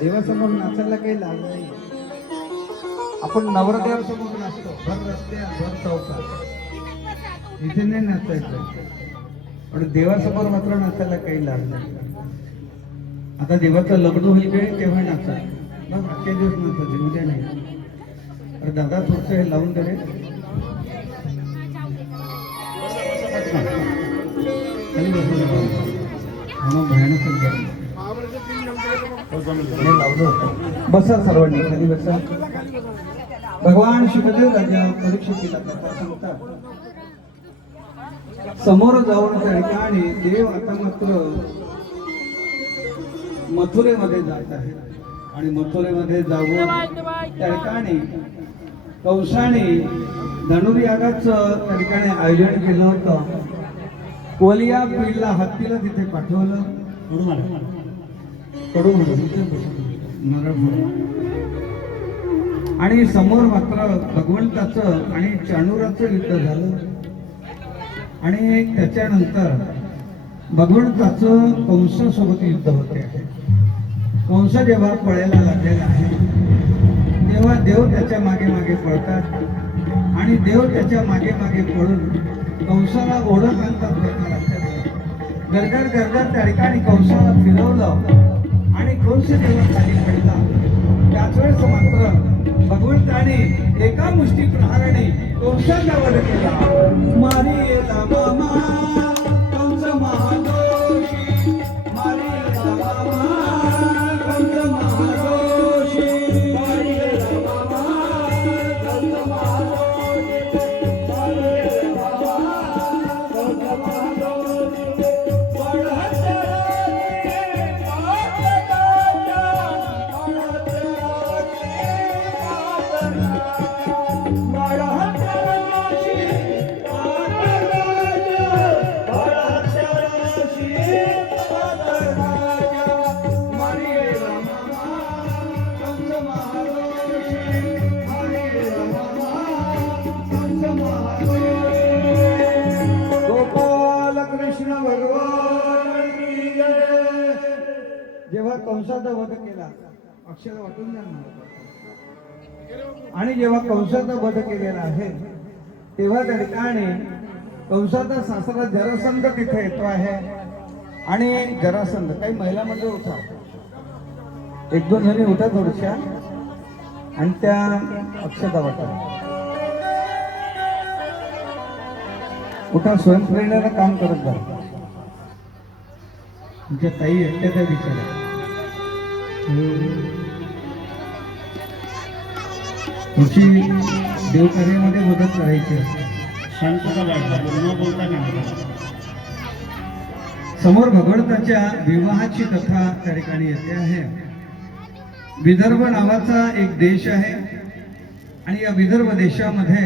देवासमोर नाचायला काही लाज नाही. आपण नवरदेवासमोर नाचतो, भर रस्त्यात भर चौकात, इथे नाही नाचायचं. पण देवासमोर मात्र नाचायला काही लाज नाही. आता देवाचं लग्न होईल वेळ तेव्हा नाचा, मग आजच्या दिवस नाचायचे, उद्या नाही. अरे दादा थोडंसं हे लावून दे रे. खाली बसून भयानक बसा, सर्वांनी खाली बसा. भगवान शुकदेव राजा परीक्षेला कथा सांगतात. समोर जाऊन त्या ठिकाणी देव आता मात्र मथुरेमध्ये जात आहे आणि मथुरेमध्ये जाऊन त्या ठिकाणी कंसाने धनुर्यागाचं त्या ठिकाणी आयोजन केलं होतं. कोलिया पिल्ला हत्तीला तिथे पाठवलं. कडू आणि समोर मात्र भगवंताचं आणि चाणूराचं युद्ध झालं. आणि त्याच्यानंतर भगवंताचं कंसासोबत युद्ध होते. कंस जेव्हा पळायला लागलेला आहे तेव्हा देव त्याच्या मागे मागे पळतात आणि देव त्याच्या मागे मागे पळून कंसाला ओढत आणतात. गरगर गरगर त्या ठिकाणी कंसाला फिरवलं आणि कंस जेव्हा खाली पडला त्याच वेळेस मात्र भगवंताने एका मुष्टी प्रहाराने कंसाचा वध केला. मारिला मामा कंस महादोषी, मारिला मामा कंस महादोषी, मारिला मामा कंस महादोषी, मारिला मामा कंस महादोषी. जेव्हा कंसाचा वध केला अक्षरा वाटून जाणार. आणि जेव्हा कंसाचा वध केलेला आहे तेव्हा त्या ठिकाणी कंसाचा सासरा जरासंध तिथे येतो आहे. आणि जरासंध काही महिला म्हणजे उठा, एक दोन जणी उठा थोड्याशा आणि त्या अक्षता वाटा उठा. स्वयंप्रेरणेला काम करत जा. तुमच्या ताई एकट्या त्या विचारा तुमची देवकार्यामध्ये मदत करायची. शांतता वाटला बोलता नाही. समोर भगवंताच्या विवाहाची कथा त्या ठिकाणी येते आहे. विदर्भ नावाचा एक देश आहे आणि या विदर्भ देशामध्ये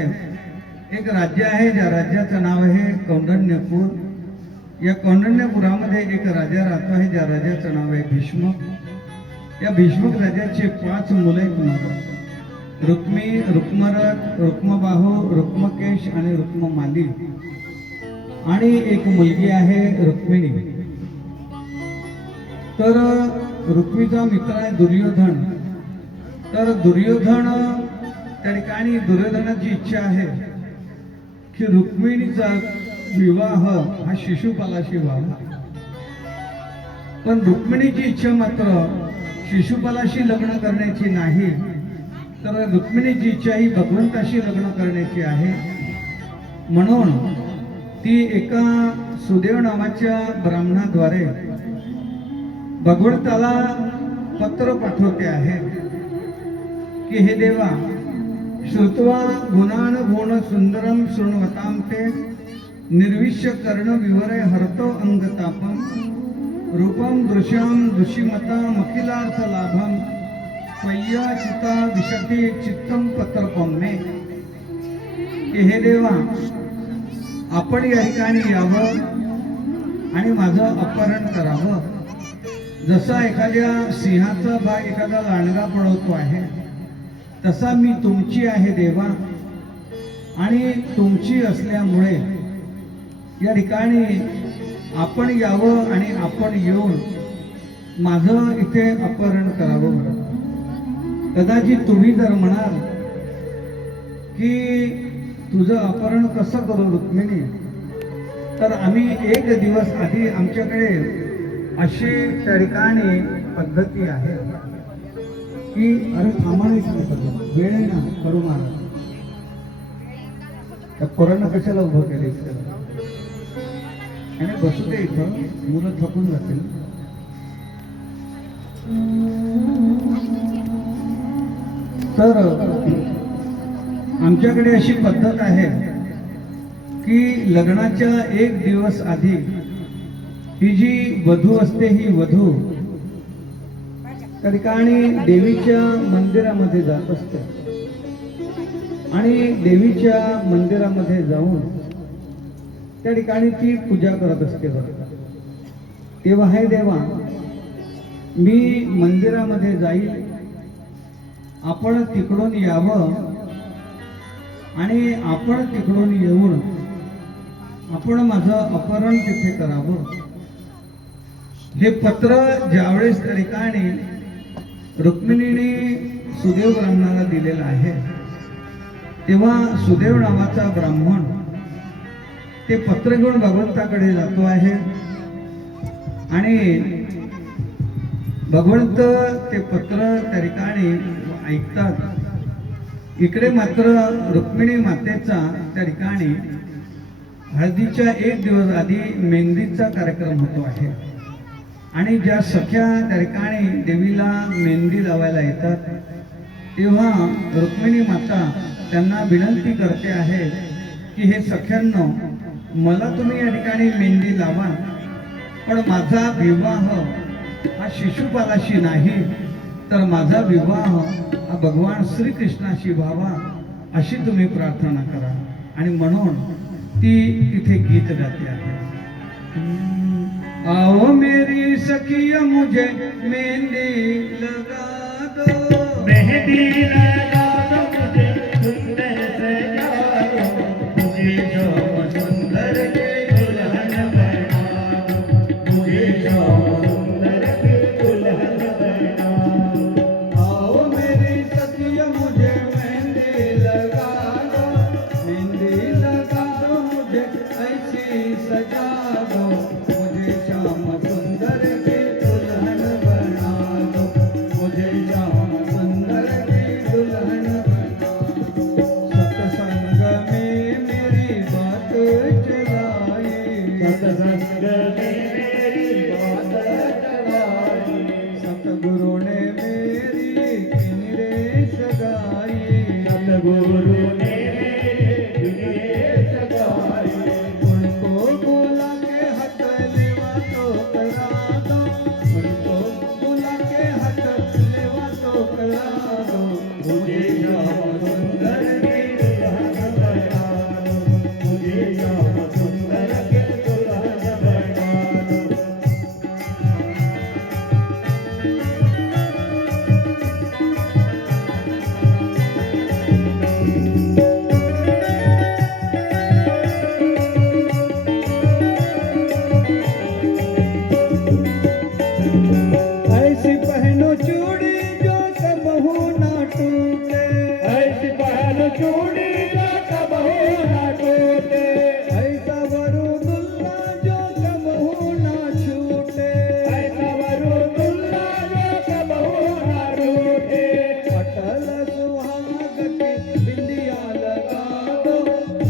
एक राज्य आहे ज्या राज्याचं नाव आहे कौंडण्यपूर. या कौंडण्यपुरामध्ये एक राजा राहतो आहे ज्या राजाचं नाव आहे भीष्म. या भीष्मक राजाचे 5 मुलं आहेत. रुक्मी, रुक्मरथ, रुक्मबाहू, रुक्मकेश आणि रुक्ममाली. आणि एक मुलगी आहे रुक्मिणी. तर रुक्मीचा मित्र आहे दुर्योधन. तर दुर्योधन त्या ठिकाणी दुर्योधनाची इच्छा आहे की रुक्मिणीचा विवाह हा शिशुपालाशी व्हावा. पण रुक्मिणीची इच्छा मात्र शिशुपालाशी लग्न करण्याची नाही, तर रुक्मिणीची इच्छा ही भगवंताशी लग्न करण्याची आहे. म्हणून ती एका सुदेव नावाच्या ब्राह्मणाद्वारे भगवंताला पत्र पाठवते आहे की हे देवा, श्रुत्वा गुणान गुण सुंदरम शृण्वतां ते निर्विश्य कर्ण विवरे हरतो अंगतापम रूपम दृश्यम दृशिमता मखिलार्थ लाभम पय्या चिता विशती चित्तम पत्रपम मे. हे देवा, आपण या ठिकाणी यावं आणि माझं अपहरण करावं. जसा एखाद्या सिंहाचा भाग एखादा लांडगा पळवतो आहे तसा मी तुमची आहे देवा. आणि तुमची असल्यामुळे या ठिकाणी आपण यावं आणि आपण येऊन माझं इथे अपहरण करावं बरं. कदाचित तुम्ही जर म्हणाल की तुझं अपहरण कसं करू रुक्मिणी, तर आम्ही एक दिवस आधी आमच्याकडे अशी त्या ठिकाणी पद्धती आहे की अरे थांबाने सांगतो वेळ आहे ना करू महाराज. त्या पोरांना कशाला उभं केलं इथं आणि बसू दे इथं, मुलं थकून जातील. तर आमच्याकडे अशी पद्धत आहे की लग्नाच्या एक दिवस आधी ही जी वधू असते ही वधू त्या ठिकाणी देवीच्या मंदिरामध्ये जात असते आणि देवीच्या मंदिरामध्ये जाऊन त्या ठिकाणी ती पूजा करत असते बरं. तेव्हा हे देवा, मी मंदिरामध्ये जाईल, आपण तिकडून यावं आणि आपण तिकडून येऊन आपण माझं अपहरण तिथे करावं. हे पत्र ज्यावेळेस त्या ठिकाणी रुक्मिणीने सुदेव ब्राह्मणाला दिलेलं आहे, तेव्हा सुदेव नावाचा ब्राह्मण ते पत्र घेऊन भगवंताकडे जातो आहे आणि भगवंत ते पत्र त्या ठिकाणी ऐकतात. इकडे मात्र रुक्मिणी मातेचा त्या ठिकाणी हळदीच्या एक दिवस आधी मेहंदीचा कार्यक्रम होतो आहे आणि ज्या सख्या त्या ठिकाणी देवीला मेहंदी लावायला येतात तेव्हा रुक्मिणी माता त्यांना विनंती करते आहे की हे सख्यांनो, मला तुम्ही या ठिकाणी मेहंदी लावा, पण माझा विवाह हा शिशुपालाशी नाही, तर माझा विवाह हा भगवान श्रीकृष्णाशी व्हावा अशी तुम्ही प्रार्थना करा. आणि म्हणून ती तिथे गीत गाते आहे. आओ मेरी सखिया मुझे मेहंदी लगा दो, मेहंदी लगा दो मुझे सुंदर सजा दो, मुझे श्याम सुंदर के दुल्हन बना दो, मुझे श्याम सुंदर के दुल्हन बना दो. आओ मेरी सखिया मुझे मेहंदी लगा दो, मेहंदी लगा दो मुझे ऐसी सजा दो, मुझे श्याम सुंदर की दुल्हन बना दो, मुझे श्याम सुंदर की दुल्हन बना दो. सत्संग में मेरी बात चलाई, सत्संग में मेरी बात चलाई, सतगुरु ने मेरी किन्नी सगाई, सतगुरु ने मेरे लिए सगाई. उनको बुला के हाथ लेवा तो करा दो, उनको बुला के हाथ लेवा तो करा दो, मुझे श्याम सुंदर के दुल्हन बना दो, मुझे श्याम सुंदर के दुल्हन बना दो. ऐसी पहनो चूड़ी जो कबहू ना टूटे, ऐसी पहन चूड़ी जो कबहू न टूटे, ऐसा वरु दुल्हा जो कबहू ना छूटे, ऐसा वरु दुल्हा जो कबहू न टूटे. अटल सुहाग की बिंदिया लगा दो,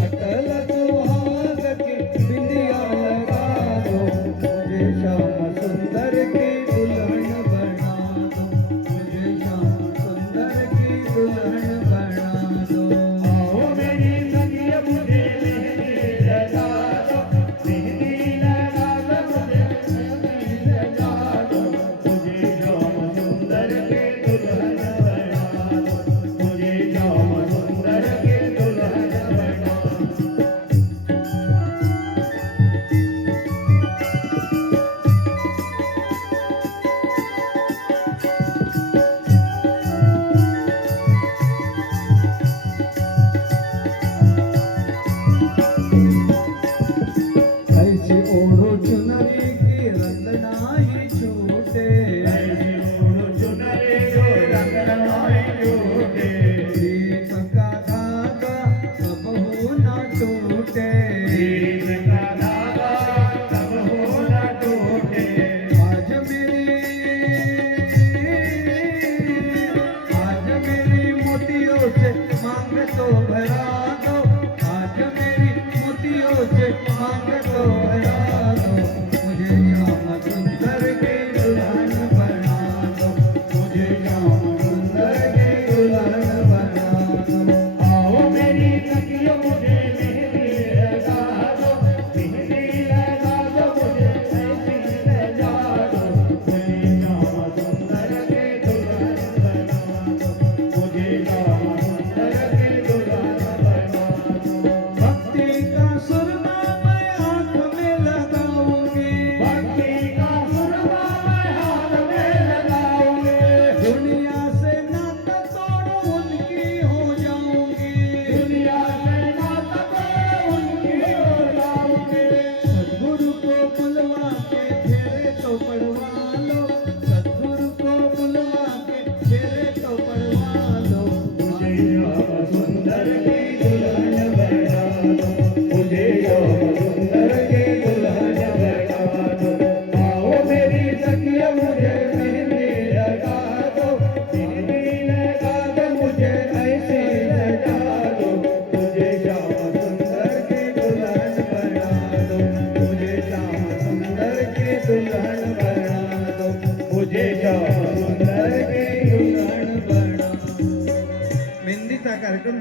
अटल सुहाग की बिंदिया लगा दो, मुझे श्याम सुंदर की दुल्हन बना दो, मुझे श्याम सुंदर की दुल्हन बना दो. आओ मेरी सखिया मुझे मेहंदी लगा दो, मेहंदी लगा दो मुझे मेहंदी लगा दो, मुझे श्याम सुंदर के दुल्हन बना दो, मुझे श्याम सुंदर के दुल्हन बना दो. ऐसी ओढ़ो चुनरी की रंग नाही छूटे,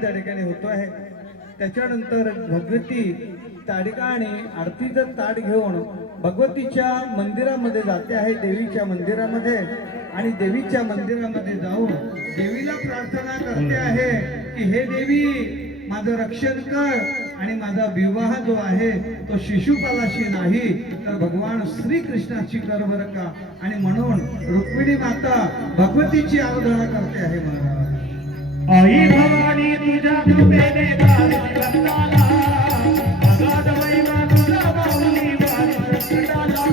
त्या ठिकाणी होतो आहे. त्याच्यानंतर भगवती त्या ठिकाणी आरतीचं ताट घेऊन भगवतीच्या मंदिरामध्ये जाते आहे, देवीच्या मंदिरामध्ये. आणि देवीच्या मंदिरामध्ये जाऊन देवीला प्रार्थना करते आहे की हे देवी माझं रक्षण कर आणि माझा विवाह जो आहे तो शिशुपालाशी नाही तर भगवान श्रीकृष्णाची कर बरं का. आणि म्हणून रुक्मिणी माता भगवतीची आराधना करते आहे. महाराज आई भवानी तुझ्या कृपेने गावी रत्नाला अगाध महिमा तुझा बाहुली वारी संकटाला.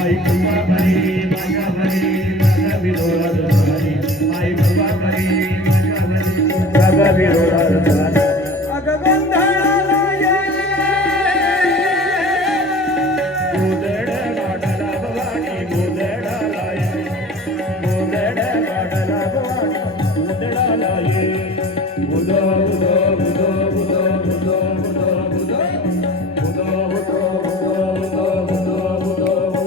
आई कृपा करी माझ्या घरी माझ्या विरोधात झाली. आई कृपा करी माझ्या घरी माझ्या विरोधात झाली. अगगंधाळाला ये गोदड गाडला भवानी गोदडाला ये. गोदड गाडला भवानी गोदडाला ये. बुधो बुधो बुधो बुधो बुधो बुधो बुधो बुधो बुधो बुधो बुधो बुधो बुधो.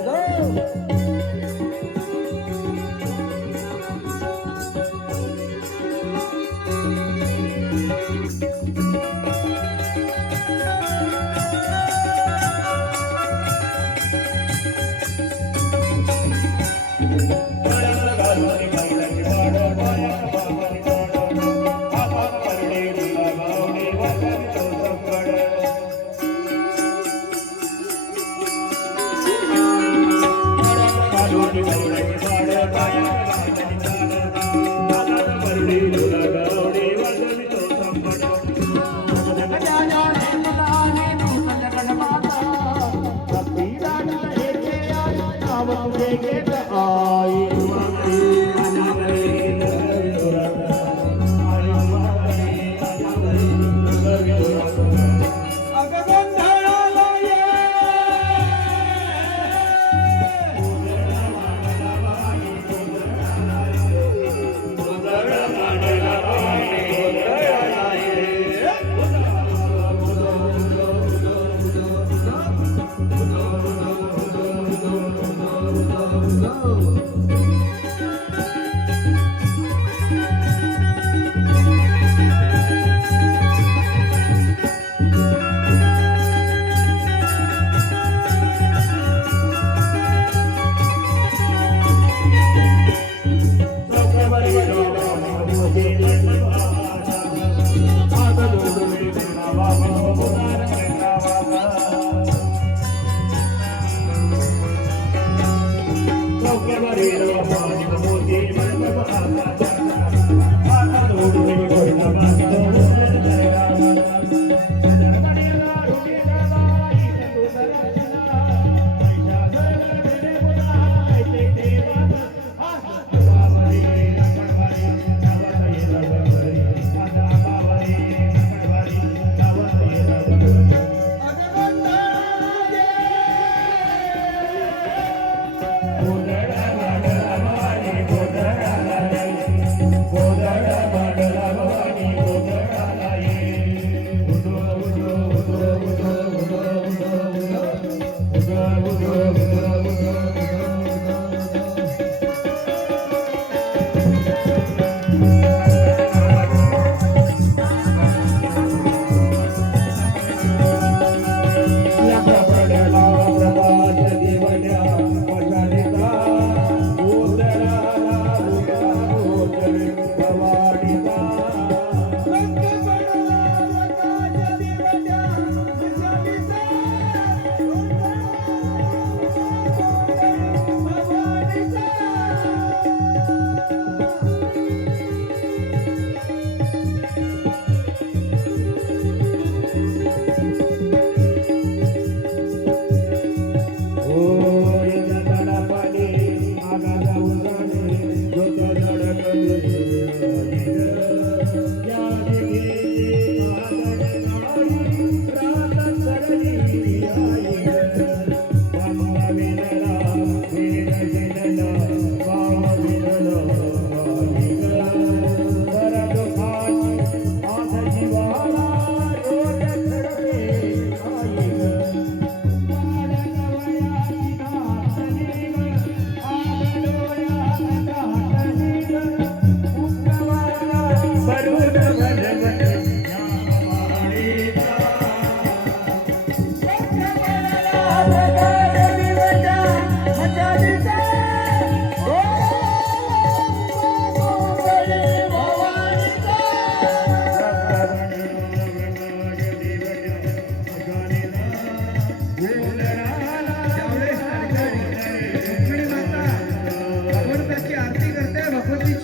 अगगंधाळाला ये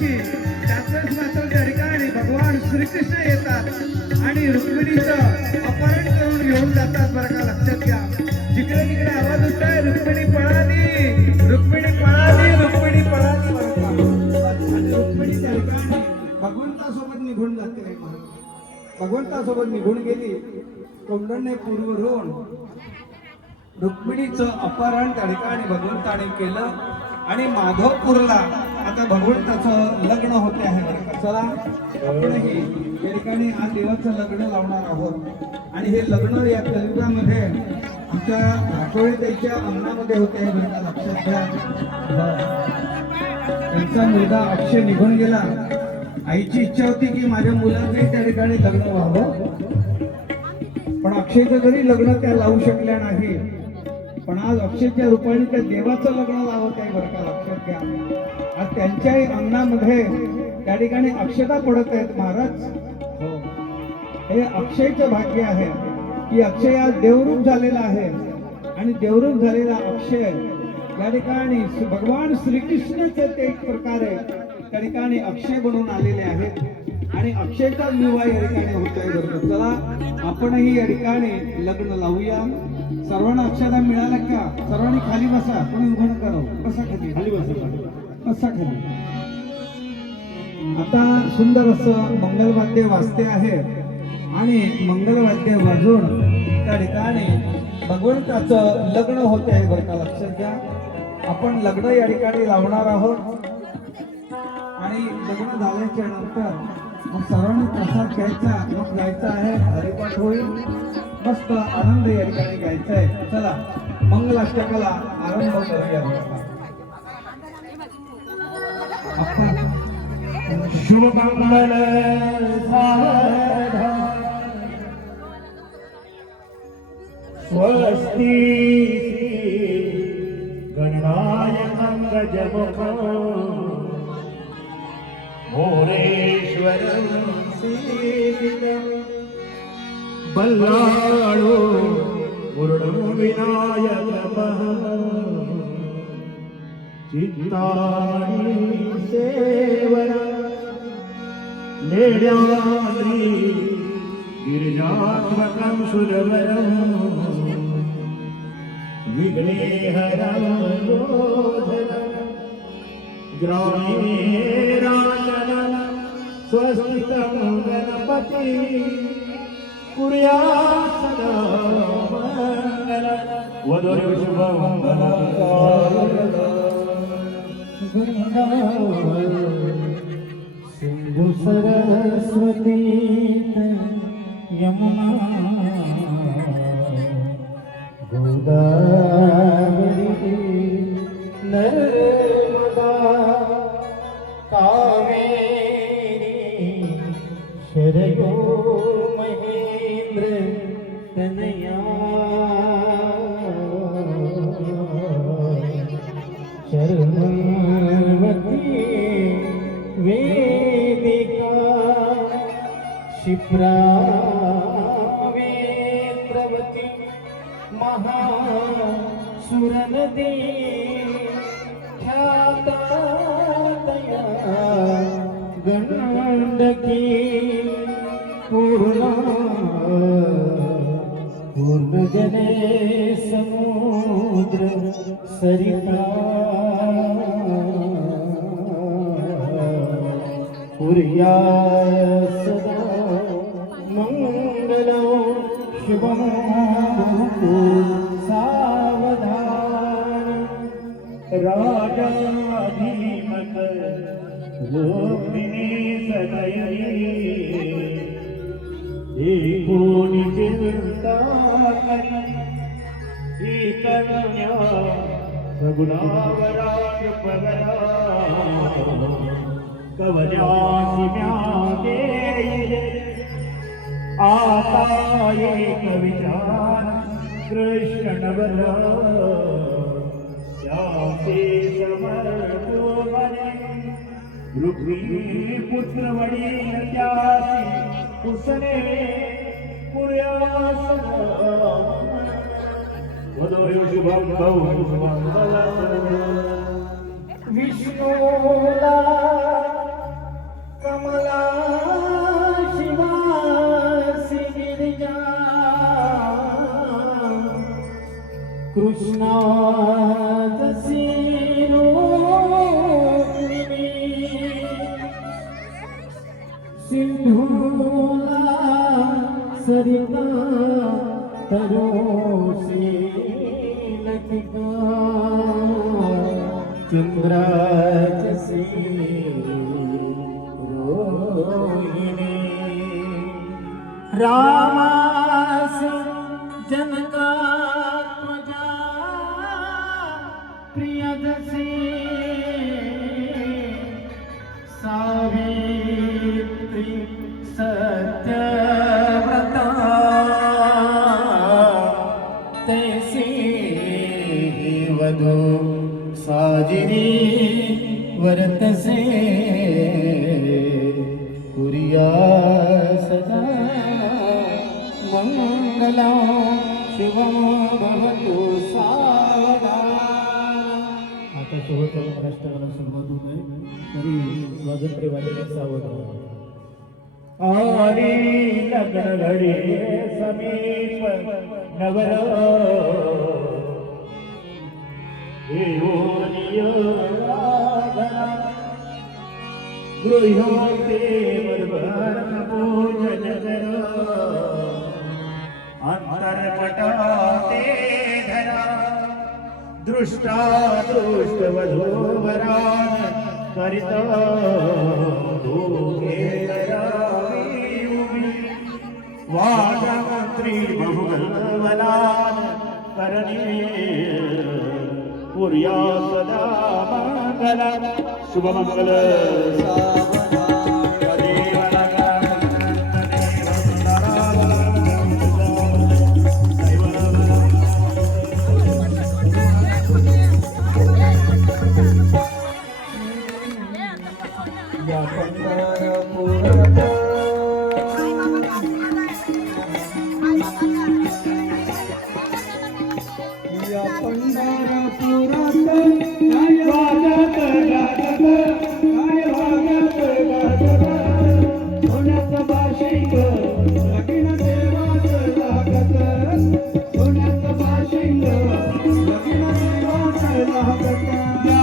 दिवशी त्यातच मात्र त्या ठिकाणी भगवान श्रीकृष्ण येतात आणि रुक्मिणीचं अपहरण करून घेऊन जातात बरं का, लक्षात घ्या. जिकडे तिकडे आवाज होताय रुक्मिणी पळाली, रुक्मिणी पळाली, रुक्मिणी पळाली बरं का. आणि रुक्मिणी त्या ठिकाणी भगवंतासोबत निघून जाते. भगवंतासोबत निघून गेली. कौंडण्यपूरवरून रुक्मिणीचं अपहरण त्या ठिकाणी भगवंताने केलं आणि माधवपूरला आता भगवंताचं लग्न होते आहे बरं का. चला आपणही या ठिकाणी आज देवाचं लग्न लावणार आहोत आणि हे लग्न या कलियुगामध्ये आमच्या राठोळीताईच्या अंगणामध्ये होते आहे बरं का, लक्षात घ्या. त्यांचा मुलगा अक्षय निघून गेला. आईची इच्छा होती की माझ्या मुलाचे त्या ठिकाणी लग्न व्हावं, पण अक्षयचं जरी लग्न त्या लावू शकल्या नाही, पण आज अक्षयच्या रूपाने त्या देवाचं लग्न लावत आहे बरं का, लक्षात घ्या. आज त्यांच्याही अंगणामध्ये त्या ठिकाणी अक्षता पडत आहेत महाराज. हो, हे अक्षयचं भाग्य आहे की अक्षय आज देवरूप झालेला आहे आणि देवरूप झालेला अक्षय या ठिकाणी भगवान श्रीकृष्णचे ते एक प्रकारे त्या ठिकाणी अक्षय बनून आलेले आहेत आणि अक्षयचा विवाह या ठिकाणी होतोय बरं. चला आपणही या ठिकाणी लग्न लावूया. सर्वांना अक्षता मिळाल्या का? सर्वांनी खाली बसा, कोणी उभं नका राहू. बसा खाली, खाली बसा, बसा खाली. आता सुंदर असं मंगलवाद्य वाजते आहे आणि मंगलवाद्य वाजवून त्या ठिकाणी भगवंताचं लग्न होते आहे बरं का, लक्षात घ्या. आपण लग्न या ठिकाणी लावणार आहोत आणि लग्न झाल्याच्या नंतर मग सर्वांनी प्रसाद घ्यायचा, मग जायचा आहे, हरिपाठ होईल, मस्त आनंद या ठिकाणी घ्यायचा आहे. चला मंगलाष्टकाला आरंभ करूया. शुभ मंगल स्वस्ति गणनायकं गजमुखं मोरेश्वरं सीवितं बल्लाळो पूर्णो विनायकमः चित्तानि सेवन लेड्याद्रि गिरिजात्मकं सुरवरं विघ्नेहरं गोधनं ग्रामे राजनं स्वस्तितं गणपति कुर्यात् सदा मङ्गलं वदतु सिंधु सरस्वती यमुना गोदावरी नर्मदा कावेरी शरयो महेंद्र तनया शर्मवती वेदिका क्षिप्रा वेत्रवती महासुरनदी ख्यातातया गंडकी पूर्णजने समुद्र सरिता कुर्यात् सदा मंगलं शुभं भवतु सावधान राजाधिमत रोहिणी सदयी एकोणी चिंता करी कन्या सगुणावराज पगला कवजासी म्यागे आता एक विचार कृष्णवरा त्यासे समर्पो मने रुक्मिणी पुत्र वडील त्यासी उसने कुर्यात् वदोयो शुभं भवतु मंगलम् विष्णुला कृष्णा जशी रोहिणी सिंधूला सरिता तरोसी लतिका चंद्रा जशी रोहिणी रामास जनकात्मजा प्रियदसी सावित्री सत्यव्रता तैसी वधू साजिरी वर्तसे कुरिया सदा मंगला शिवं भवतु सावधान. आता शेवटच्या महाराष्ट्राला सुरुवात होत आहे तरी वाजंत्री वाजले सावधान. आली लग्न घडी समीप नवर गृह्योते बरोबर पूजन कर अंतरपटाते धरा दृष्टा दृष्ट वधूवरान करित दोघे करावी उभी वादमंत्री बहुगलवलान करणे पुर्या सदा मंगला शुभमंगल या पंढरपुरात या पंढरपुरात काय वाजत गाजत काय वाजत गाजत सोन्याचं बाशिंग लगीन देवाचं लागत सोन्याचं बाशिंग लगीन देवाचं लागत या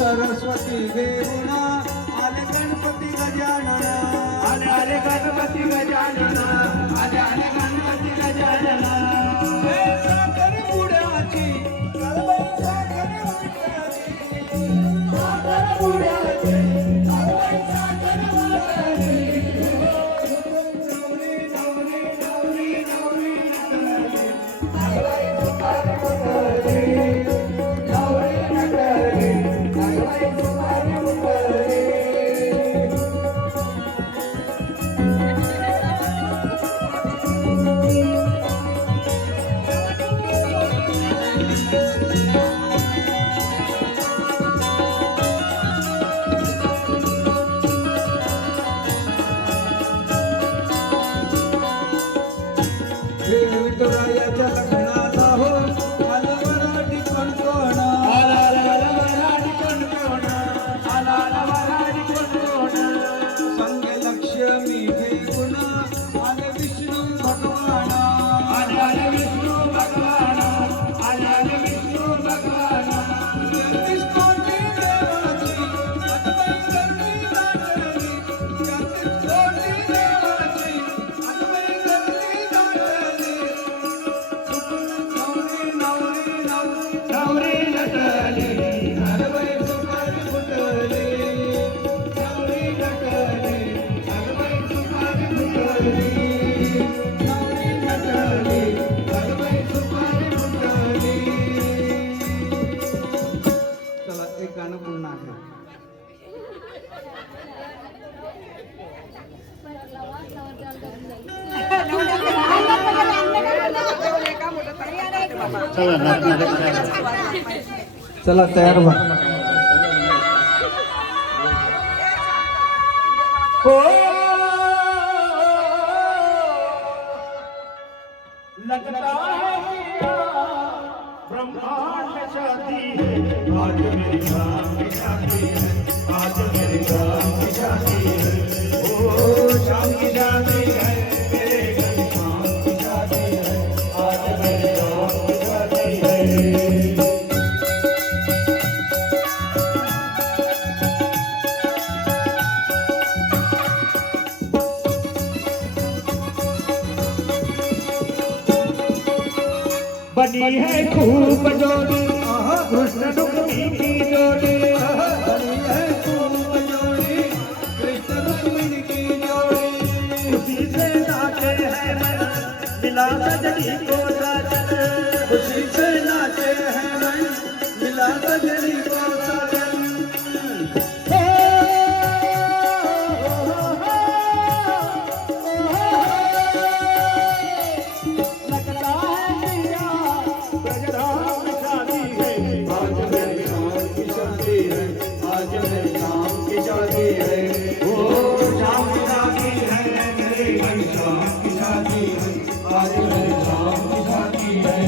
सरस्वती देवना आले गणपती गजानन आले गणपती गजानन आले गणपती गजानन साखर बुड्याची साखर बुड्याची चला नाचणार चला तयार व्हा. हो लगता है ब्रह्मांड शादी है आज मेरी गाँव की शादी है आज मेरी गाँव की शादी है ओ शाम की शादी है मेरे घर शाम की शादी है आज मेरी गाँव की शादी है बनी है खूब जोड़ी कृष्ण रुक्मिणी की जोड़ी बनी है खूब जोड़ी कृष्ण रुक्मिणी की जोड़ी. खुशी से नाचे हैं मन मिला सजनी को साजन खुशी से नाचे हैं मन मिला सजनी को साजन. लगता है पिया ब्रजधाम में शादी है आज मेरी शाम की शादी है आज मेरी शाम की शादी है. ओ शाम की शादी है मेरे घर शाम की शादी है आज मेरी शाम की शादी है.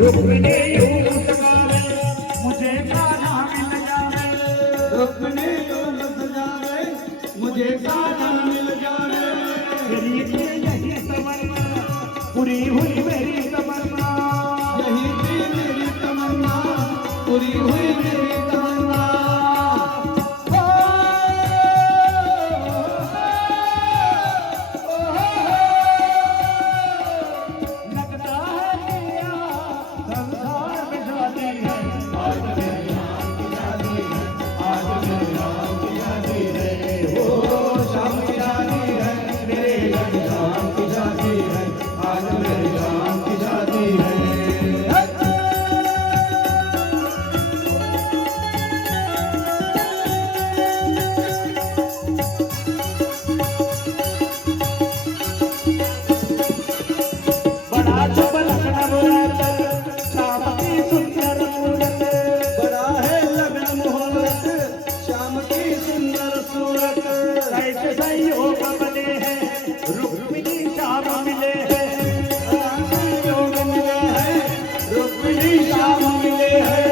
रुक्मिणी यूं सगावे मुझे गाना मिल जावे रुक्मिणी यूं सजावे मुझे गाना मिल जावे. मेरी यही तमन्ना पूरी हुई मेरी तमन्ना यही थी मेरी तमन्ना पूरी हुई मेरी तमन्ना. लगता है पिया संसार में शादी है आज मेरी शाम की शादी है आज मेरी शाम की शादी है ओ शाम की शादी है मेरे घर शाम की शादी है आज मेरी शाम की शादी है बड़ा शुभ लखनऊ शाम की सुंदर मूरत बड़ा है लगन मुहूर्त शाम की सुंदर सूरत. कैसे संयोग बने हैं रुक्मिणी श्याम मिले हैं संयोग मिले हैं रुक्मिणी श्याम मिले हैं.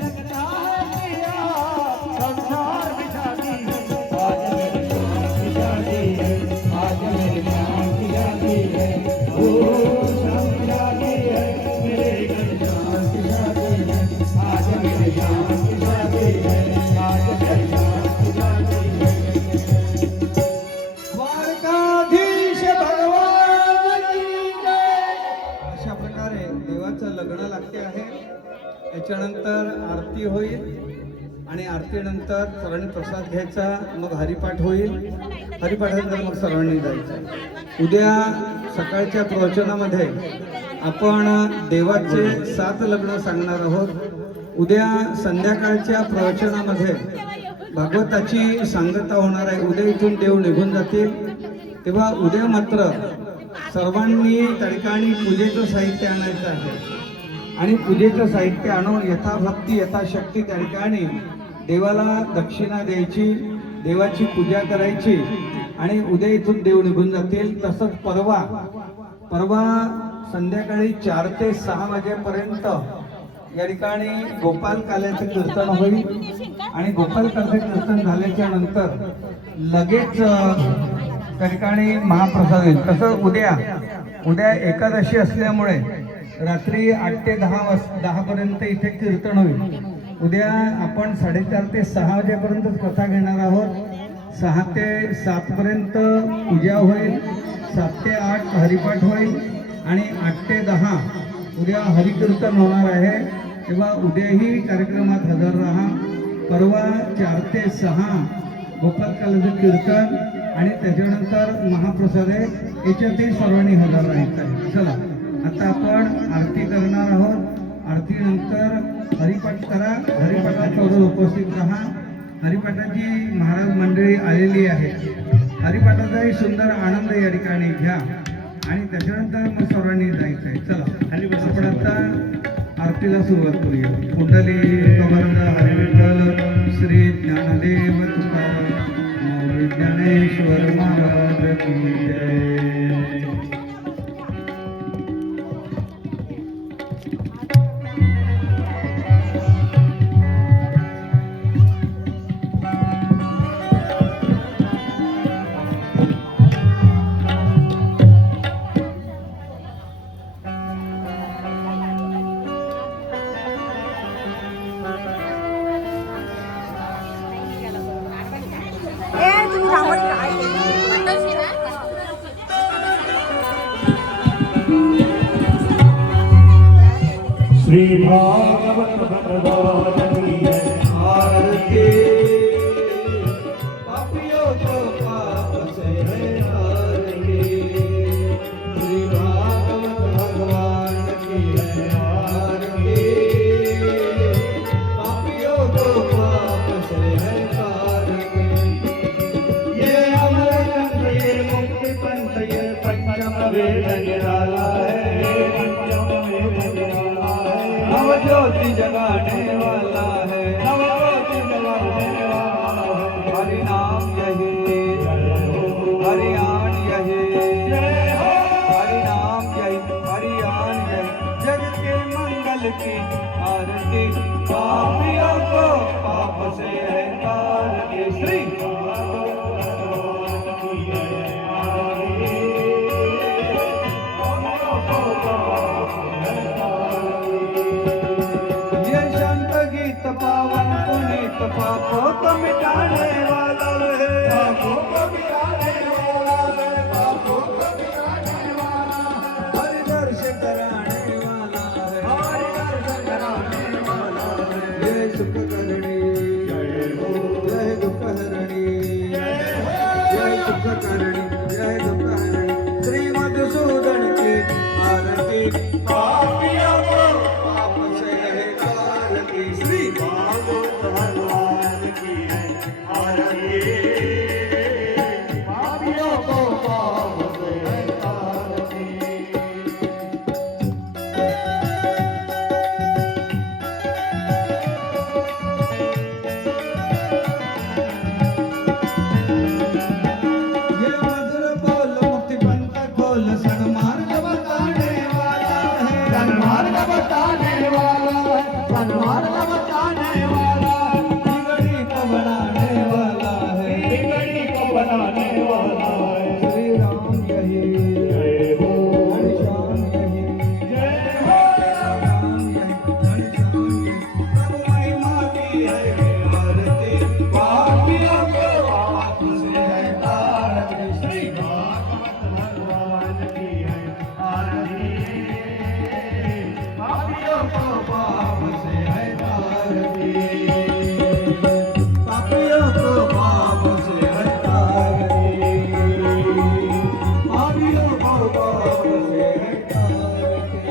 लगता है पिया संसार में शादी है आज मेरी शाम की शादी है आज मेरी शाम की शादी है ओ शाम की शादी है मेरे घर शाम की शादी है आज मेरी शाम की शादी है आज मेरी शाम की शादी है द्वारकाधीश भगवान की जय. अशा प्रकारे देवाचं लग्न लागते आहे. याच्यानंतर आरती होईल आणि आरतीनंतर सर्वांनी प्रसाद घ्यायचा. मग हरिपाठ होईल. हरिपाठानंतर मग सर्वांनी जायचं. उद्या सकाळच्या प्रवचनामध्ये आपण देवाचे 7 लग्न सांगणार आहोत. उद्या संध्याकाळच्या प्रवचनामध्ये भागवताची सांगता होणार आहे. उद्या इथून देव निघून जातील. तेव्हा उद्या मात्र सर्वांनी त्या ठिकाणी पूजेचं साहित्य आणायचं आहे आणि पूजेचं साहित्य आणून यथाभक्ती यथाशक्ती त्या ठिकाणी देवाला दक्षिणा द्यायची, देवाची पूजा करायची आणि उद्या इथून देव निघून जातील. तसंच परवा संध्याकाळी 4 ते 6 वाजेपर्यंत या ठिकाणी गोपाल काल्याचं कीर्तन होईल आणि गोपाल काल्याचं कीर्तन झाल्याच्या नंतर लगेच त्या ठिकाणी महाप्रसाद होईल. तसं उद्या एकादशी असल्यामुळे रात्री 8 ते 10 पर्यंत इथे कीर्तन होईल. उद्या आपण 4:30 ते 6 वाजेपर्यंत कथा घेणार आहोत. 6 ते 7 पर्यंत पूजा होईल. 7 ते 8 हरिपाठ होईल आणि 8 ते 10 उद्या हरिकीर्तन होणार आहे. तेव्हा उद्याही कार्यक्रमात हजर राहा. परवा 4 ते 6 गोपाल काल्याचं कीर्तन आणि त्याच्यानंतर महाप्रसाद आहे. याच्यातही सर्वांनी हजर राहायचं आहे. चला आता आपण आरती करणार आहोत. आरतीनंतर हरिपाठ करा. हरिपाठासोबत उपस्थित राहा. हरिपाठाची महाराज मंडळी आलेली आहे. हरिपाठाचाही सुंदर आनंद या ठिकाणी घ्या आणि त्याच्यानंतर मग सर्वांनी जायचं आहे. चला आपण आता आरतीला सुरुवात करूया. कुंडली कवरद हरिविठ्ठल श्री ज्ञानदेव तुकाराम मौली ज्ञानेश्वर महाराज की जय. तुम्ही रावण काय श्री भागवत भगवान की जय. आरती पापियों को पाप से है आरती. श्री भागवत भगवान की है आरती. पापियों को पाप से है आरती. ये अमर ग्रंथ ये मुक्ति पंथ ये पंचम वेद निराला है. पंचम वेद निराला है. नवज्योति जगाने वाला है. नवज्योति जगाने वाला है. हरि नाम यही हरियाण यही जय हो. हरि नाम यही हरियाण यही जग के मंगल की आरती. पापियों को पाप से है तारती. श्री ये शांत गीत पावन पुनीत पापों को मिटाने वाला है. पापों को मिटाने वाला है. पापों को मिटाने वाला है. हरि दर्श कराने वाला है. हरि दर्शन कराने वाला है. जय सुख करणी जय हो. जय दुख हरणी जय हो. जय सुख करणी जय दुख हरणी. श्री मधुसूदन की आरती. पापियों को पाप से है तारती. श्री भागवत भगवान की है आरती. पापियों को पाप से है तारती. ये मधुर बोल मुक्ति पंथ खोल सन्मार्ग बताने वाला है. सन्मार्ग बताने वाला है. सन्मार्ग बताने वाला है. बिगड़ी को बनाने वाला है. बिगड़ी को बनाने वाला है. श्री राम यही जय हो. घनश्याम यही जय हो. राम यही घनश्याम यही प्रभु महिमा की है आरती. पापियों को पाप से है तारती. श्री भागवत भगवान की है आरती. पापियों को पाप से है तारती. पापियों को पाप से है तारती. पापियों को पाप से है तारती.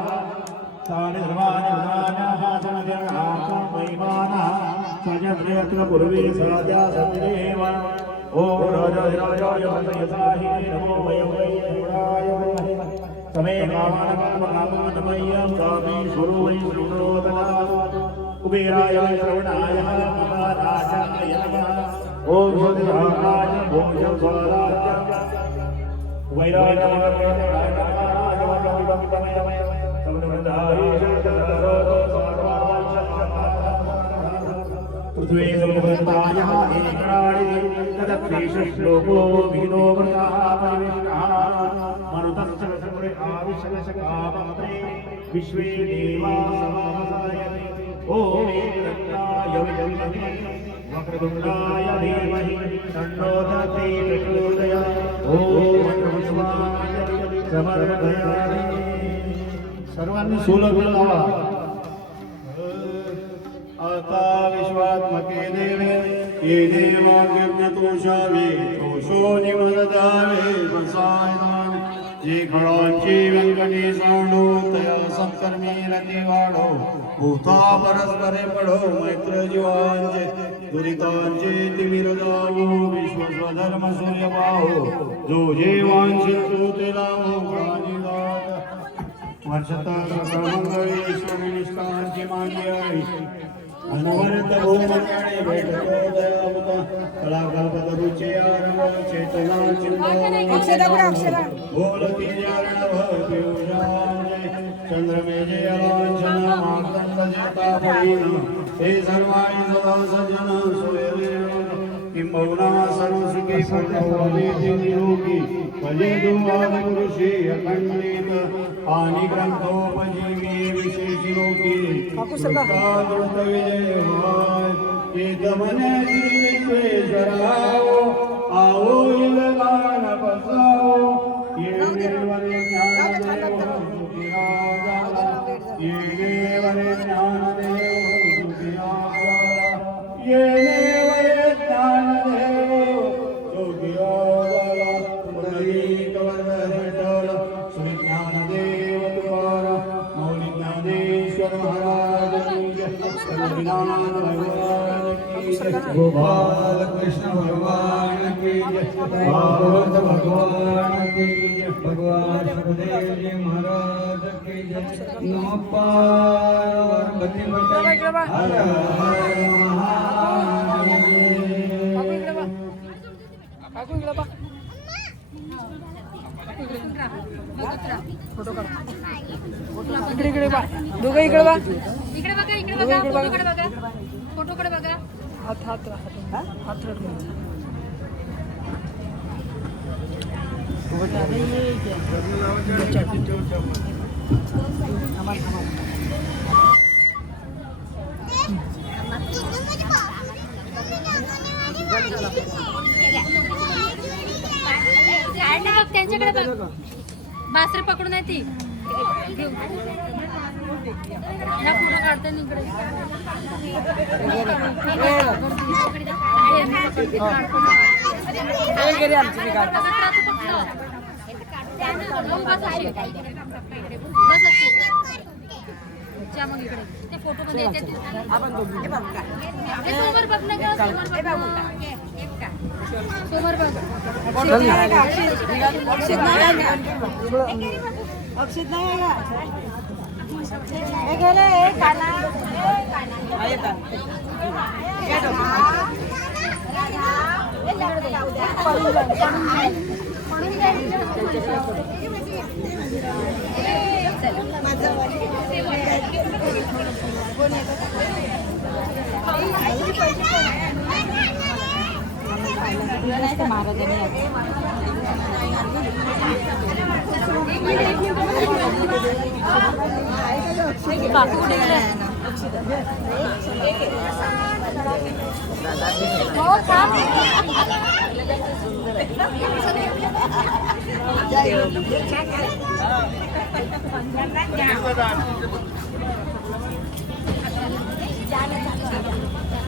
सर्वाणि सर्वाणि भूतानि हासनजनः महिमानः साजा प्रयत्न पूर्वी साध्या सत्यदेव ओम राजाधिराजाय सत्यसाहि नमो वै समे कामानमय्यं स्वामी स्वरूपै श्रीरोदना कुबेराय श्रवणाय महाराजाय नमः ओम सत्यराज भोजन स्वराज्य पृथ्वी समभरतायः एकराणि तदत्रेष श्लोको विहितो वृतः परिविष्टः मनुतश्च समरे आविशकशकामन्त्रे विश्वे देवा समासायते ॐ एकरत्नाय विद्महे वक्रतुण्डाय धीमहि तन्नो दन्ति प्रचोदयात् ॐ वक्रविश्वाय समर्पयामि सर्वांनी सुलभ लावा आता विश्वात्मके देवे ये देवाज्ञतोषावे तोषो निमददावे प्रसायदान जे खळांची व्यंकटेशांडो तया सत्कर्मी रती वाढो भूता परस्परे पढो मैत्र जीवांचे दुरितांचे तिमिर जावो विश्वस्वधर्म सूर्य पाहो जो जीवांशी तो ते लावो प्राणी वर्षता सर्वमंगळी ईश्वरी निष्ठांची मागे आहे अनवरत भूमंडळे भेटतो दयामुता कलाकल्पत रुचे आरंभ चेतना चिंता बोलती जाणव पियुषांजे चंद्रमेजे लांछन मार्तंड जेता परीन हे सर्वाणी सदा सज्जन सुरेदेव किंबहुना सर्वसुखी पूर्णवादी निरोगी भजे दुवादपुरुषी अखंडित आणि ग्रंथोपजीवी विशेषलोकी दुर्त विजय होय एकदमने विश्वेश्वराओ आओ इलगान बसाओ ये देवरे ज्ञानदेव सुखी राजा ये देवरे ज्ञानदेव सुखी राजा ये देवरे ज्ञानदेव सुखी राजा पुंडलीक वर्धन श्री ज्ञानदेव तुकारा मौली ज्ञानेश्वर महाराज की जय भगवान की जय गोपाल कृष्ण भगवान की जय भागवत भगवान की जय भगवान सुखदेव जी महाराज की जय नमः पार्वती हर हर महादेव फोटो काढ इकडे बा दोघं इकडे बा इकडे बघा फोटोकडे बघा फोटोकडे बघा हात हात हात त्यांच्याकडे बघ बासरे पकडून आहे ती फोटो काढते इकडे फोटो मध्ये समोर बघ ना समोर बघ अक्षित नाही हे गेले काना हो